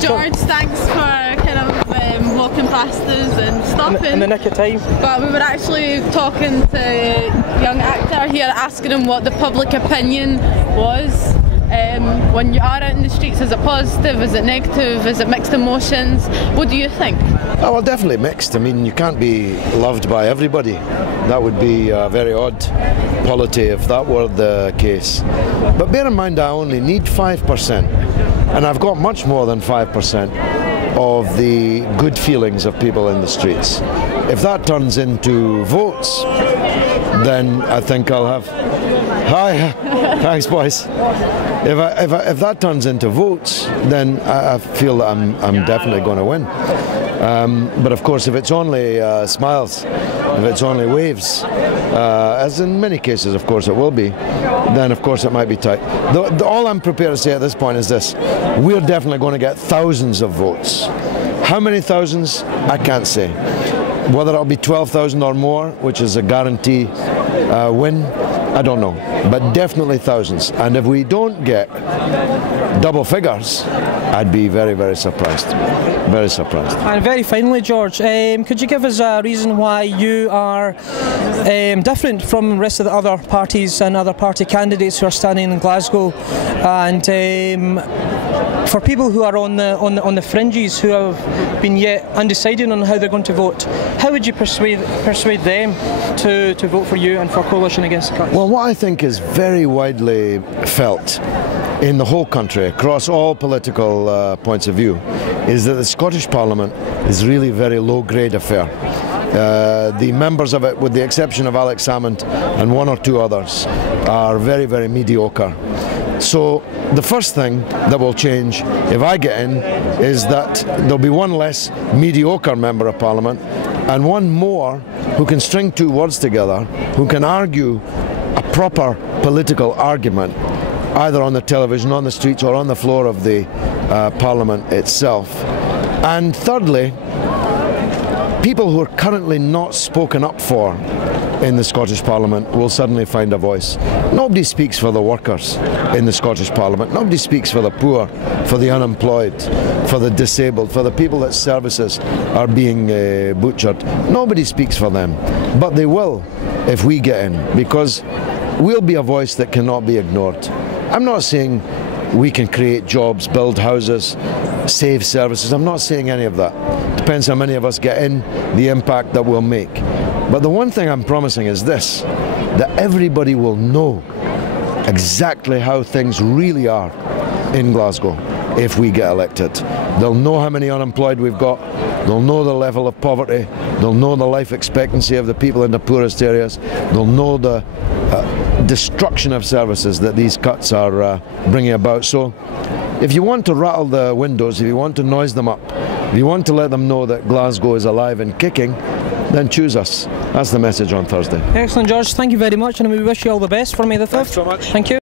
George, thanks for kind of walking past us and stopping. In the nick of time. But we were actually talking to a young actor here, asking him what the public opinion was. When you are out in the streets, is it positive, is it negative, is it mixed emotions? What do you think? Oh, well, definitely mixed. I mean, you can't be loved by everybody. That would be a very odd polity if that were the case. But bear in mind, I only need 5%, and I've got much more than 5% of the good feelings of people in the streets. If that turns into votes, then I think I'll have... Hi, thanks boys. If that turns into votes, then I feel that I'm definitely going to win. But of course, if it's only smiles, if it's only waves, as in many cases, of course, it will be, then of course it might be tight. All I'm prepared to say at this point is this: we're definitely going to get thousands of votes. How many thousands? I can't say. Whether it'll be 12,000 or more, which is a guarantee win, I don't know, but definitely thousands. And if we don't get double figures, I'd be very, very surprised. Very surprised. And very finally, George, could you give us a reason why you are different from the rest of the other parties and other party candidates who are standing in Glasgow? And for people who are on the fringes, who have been yet undecided on how they're going to vote, how would you persuade them to vote for you and for Coalition Against the Cuts? Well, what I think is very widely felt in the whole country, across all political points of view, is that the Scottish Parliament is really a very low-grade affair. The members of it, with the exception of Alex Salmond and one or two others, are very, very mediocre. So the first thing that will change if I get in is that there'll be one less mediocre member of Parliament and one more who can string two words together, who can argue a proper political argument, either on the television, on the streets, or on the floor of the Parliament itself. And thirdly, people who are currently not spoken up for in the Scottish Parliament will suddenly find a voice. Nobody speaks for the workers in the Scottish Parliament. Nobody speaks for the poor, for the unemployed, for the disabled, for the people that services are being butchered. Nobody speaks for them. But they will if we get in, because we'll be a voice that cannot be ignored. I'm not saying we can create jobs, build houses, save services. I'm not saying any of that. Depends how many of us get in, the impact that we'll make. But the one thing I'm promising is this, that everybody will know exactly how things really are in Glasgow if we get elected. They'll know how many unemployed we've got, they'll know the level of poverty, they'll know the life expectancy of the people in the poorest areas, they'll know the destruction of services that these cuts are bringing about. So if you want to rattle the windows, if you want to noise them up, if you want to let them know that Glasgow is alive and kicking, then choose us. That's the message on Thursday. Excellent, George. Thank you very much, and we wish you all the best for May the 5th. Thanks so much. Thank you.